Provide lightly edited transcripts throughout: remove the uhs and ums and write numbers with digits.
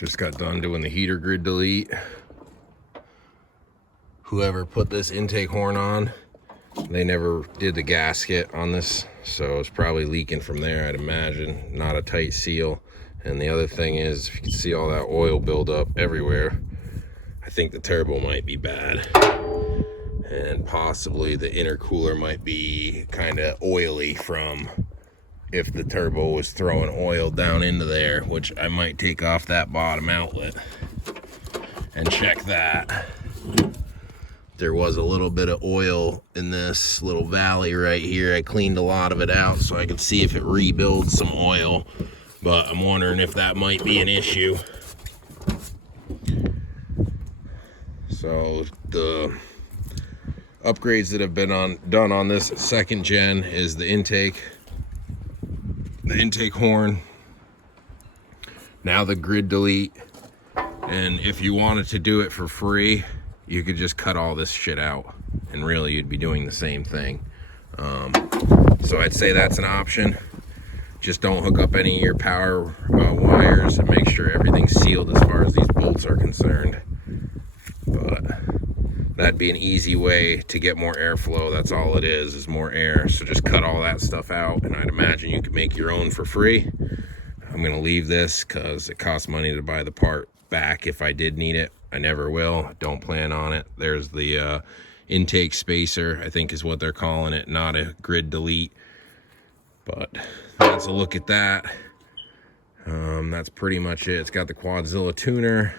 Just got done doing the heater grid delete. Whoever put this intake horn on, they never did the gasket on this, so it's probably leaking from there, I'd imagine. Not a tight seal. And the other thing is, if you can see all that oil buildup everywhere, I think the turbo might be bad. And possibly the intercooler might be kind of oily from if the turbo was throwing oil down into there, which I might take off that bottom outlet and check that. There was a little bit of oil in this little valley right here. I cleaned a lot of it out so I could see if it rebuilds some oil, but I'm wondering if that might be an issue. So the upgrades that have been done on this second gen is the intake horn, now the grid delete, and if you wanted to do it for free, you could just cut all this shit out, and really you'd be doing the same thing. So I'd say that's an option. Just don't hook up any of your power wires, and make sure everything's sealed as far as these bolts are concerned. But that'd be an easy way to get more airflow. That's all it is more air. So just cut all that stuff out, and I'd imagine you could make your own for free. I'm gonna leave this because it costs money to buy the part back if I did need it. I never will, don't plan on it. There's the intake spacer, I think is what they're calling it, not a grid delete. But that's a look at that. That's pretty much it. It's got the Quadzilla tuner.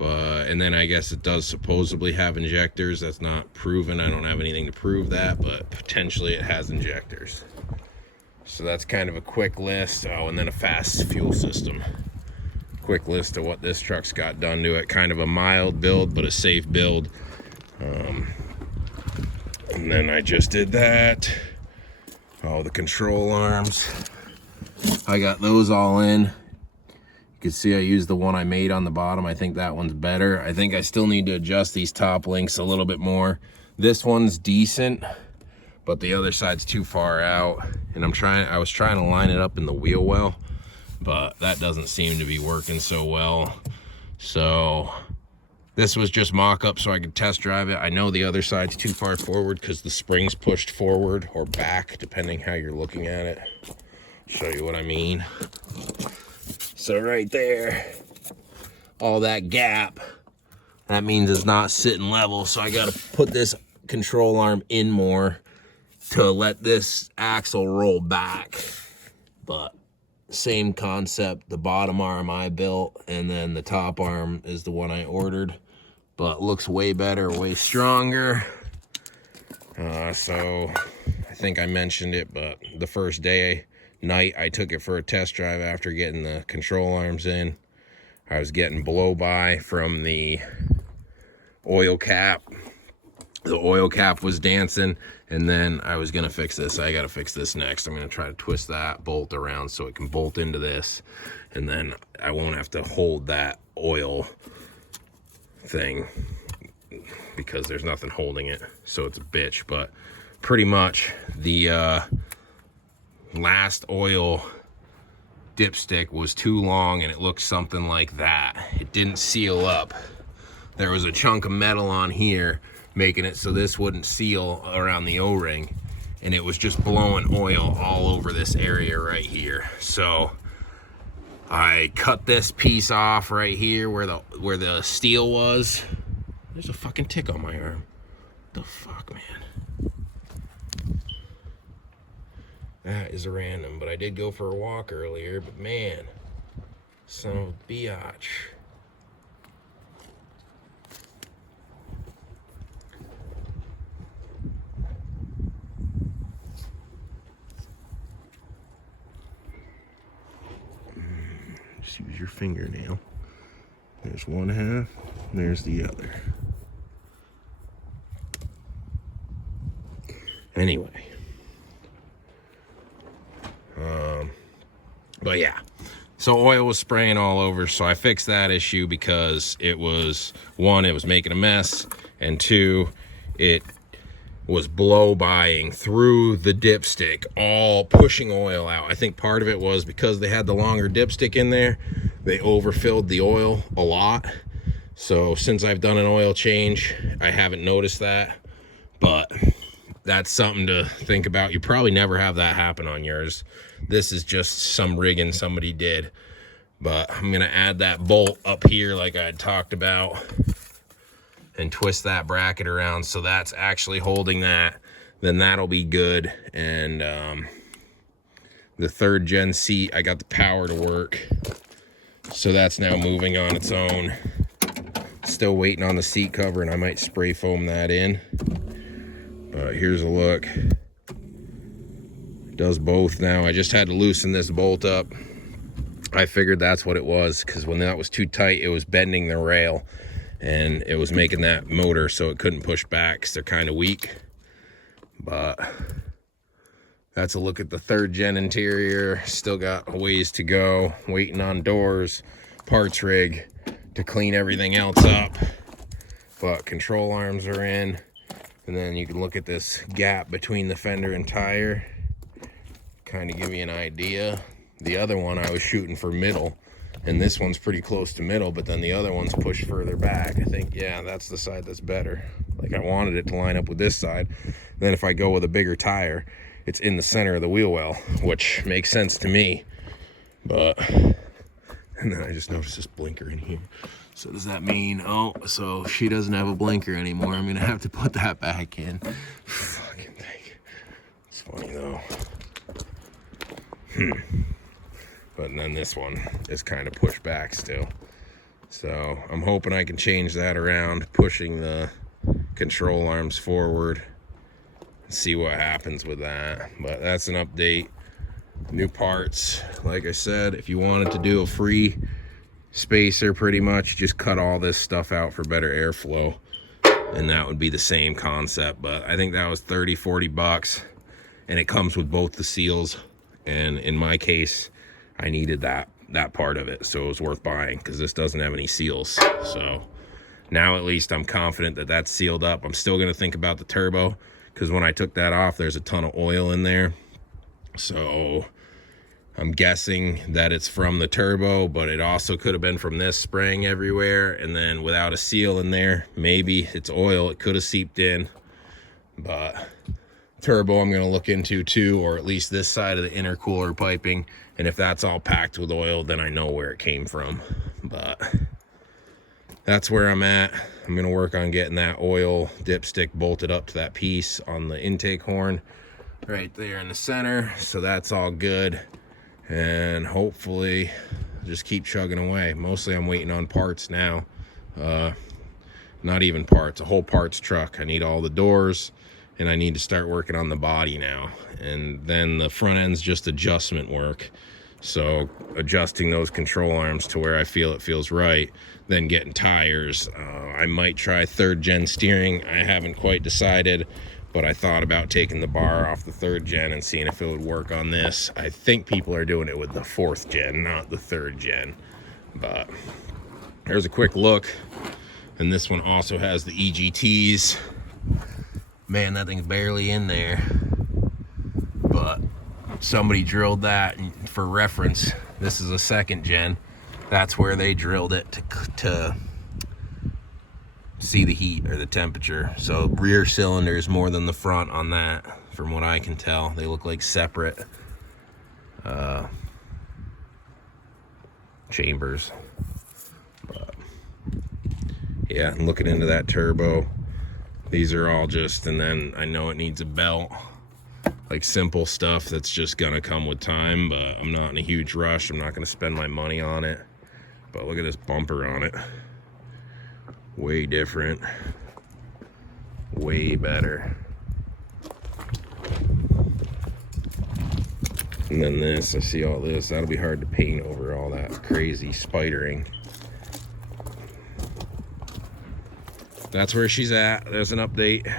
And then I guess it does supposedly have injectors. That's not proven. I don't have anything to prove that, but potentially it has injectors. So that's kind of a quick list. Oh, and then a fast fuel system. Quick list of what this truck's got done to it. Kind of a mild build, but a safe build. And then I just did that. Oh, the control arms. I got those all in. You can see I used the one I made on the bottom. I think that one's better. I think I still need to adjust these top links a little bit more. This one's decent, but the other side's too far out. And I was trying to line it up in the wheel well, but that doesn't seem to be working so well. So this was just mock-up so I could test drive it. I know the other side's too far forward because the spring's pushed forward or back, depending how you're looking at it. Show you what I mean. So right there, all that gap, that means it's not sitting level. So I got to put this control arm in more to let this axle roll back. But same concept, the bottom arm I built, and then the top arm is the one I ordered. But looks way better, way stronger. So I think I mentioned it, but the first night I took it for a test drive after getting the control arms in. I was getting blow by from the oil cap. The oil cap was dancing, and then I was gonna fix this. I gotta fix this next. I'm gonna try to twist that bolt around so it can bolt into this, and then I won't have to hold that oil thing because there's nothing holding it, so it's a bitch. But pretty much the last oil dipstick was too long, and it looked something like that. It didn't seal up. There was a chunk of metal on here making it so this wouldn't seal around the O-ring, and it was just blowing oil all over this area right here. So I cut this piece off right here where the steel was. There's a fucking tick on my arm. What the fuck, man? That is random, but I did go for a walk earlier, but man, son of a biatch. Just use your fingernail. There's one half, there's the other. Anyway. But yeah, so oil was spraying all over, so I fixed that issue because it was, one, it was making a mess, and two, it was blow-buying through the dipstick, all pushing oil out. I think part of it was because they had the longer dipstick in there, they overfilled the oil a lot. So since I've done an oil change, I haven't noticed that, but that's something to think about. You probably never have that happen on yours. This is just some rigging somebody did. But I'm gonna add that bolt up here like I had talked about and twist that bracket around so that's actually holding that. Then that'll be good. And the 3rd gen seat, I got the power to work, so that's now moving on its own. Still waiting on the seat cover, and I might spray foam that in. But here's a look. Does both now. I just had to loosen this bolt up. I figured that's what it was, because when that was too tight, it was bending the rail and it was making that motor so it couldn't push back because they're kind of weak. But that's a look at the 3rd gen interior. Still got a ways to go. Waiting on doors, parts rig to clean everything else up. But control arms are in. And then you can look at this gap between the fender and tire. Kind of give you an idea. The other one I was shooting for middle, and this one's pretty close to middle, but then the other one's pushed further back. I think, yeah, that's the side that's better. Like I wanted it to line up with this side. Then if I go with a bigger tire, it's in the center of the wheel well, which makes sense to me. But, and then I just noticed this blinker in here. So does that mean, oh, so she doesn't have a blinker anymore. I'm gonna have to put that back in. Fucking thing. It's funny though. But then this one is kind of pushed back still. So I'm hoping I can change that around, pushing the control arms forward, and see what happens with that. But that's an update. New parts. Like I said, if you wanted to do a free spacer, pretty much just cut all this stuff out for better airflow, and that would be the same concept. But I think that was 30-40 bucks, and it comes with both the seals. And in my case, I needed that part of it, so it was worth buying, because this doesn't have any seals. So now at least I'm confident that that's sealed up. I'm still going to think about the turbo, because when I took that off, there's a ton of oil in there. So I'm guessing that it's from the turbo, but it also could have been from this spraying everywhere. And then without a seal in there, maybe it's oil. It could have seeped in. But turbo I'm going to look into too, or at least this side of the intercooler piping. And if that's all packed with oil, then I know where it came from. But that's where I'm at. I'm going to work on getting that oil dipstick bolted up to that piece on the intake horn right there in the center. So that's all good. And hopefully just keep chugging away. Mostly I'm waiting on parts now. Not even parts, a whole parts truck. I need all the doors, and I need to start working on the body now. And then the front end's just adjustment work. So adjusting those control arms to where I feel it feels right, then getting tires. I might try 3rd gen steering. I haven't quite decided, but I thought about taking the bar off the 3rd gen and seeing if it would work on this. I think people are doing it with the 4th gen, not the 3rd gen. But there's a quick look. And this one also has the EGTs. Man, that thing's barely in there. But somebody drilled that, and for reference, this is a 2nd gen. That's where they drilled it to see the heat or the temperature. So rear cylinder is more than the front on that, from what I can tell. They look like separate chambers. But yeah, I'm looking into that turbo. These are all just, and then I know it needs a belt, like simple stuff that's just gonna come with time, but I'm not in a huge rush. I'm not gonna spend my money on it. But look at this bumper on it. Way different, way better. And then this, I see all this, that'll be hard to paint over all that crazy spidering. That's where she's at. There's an update.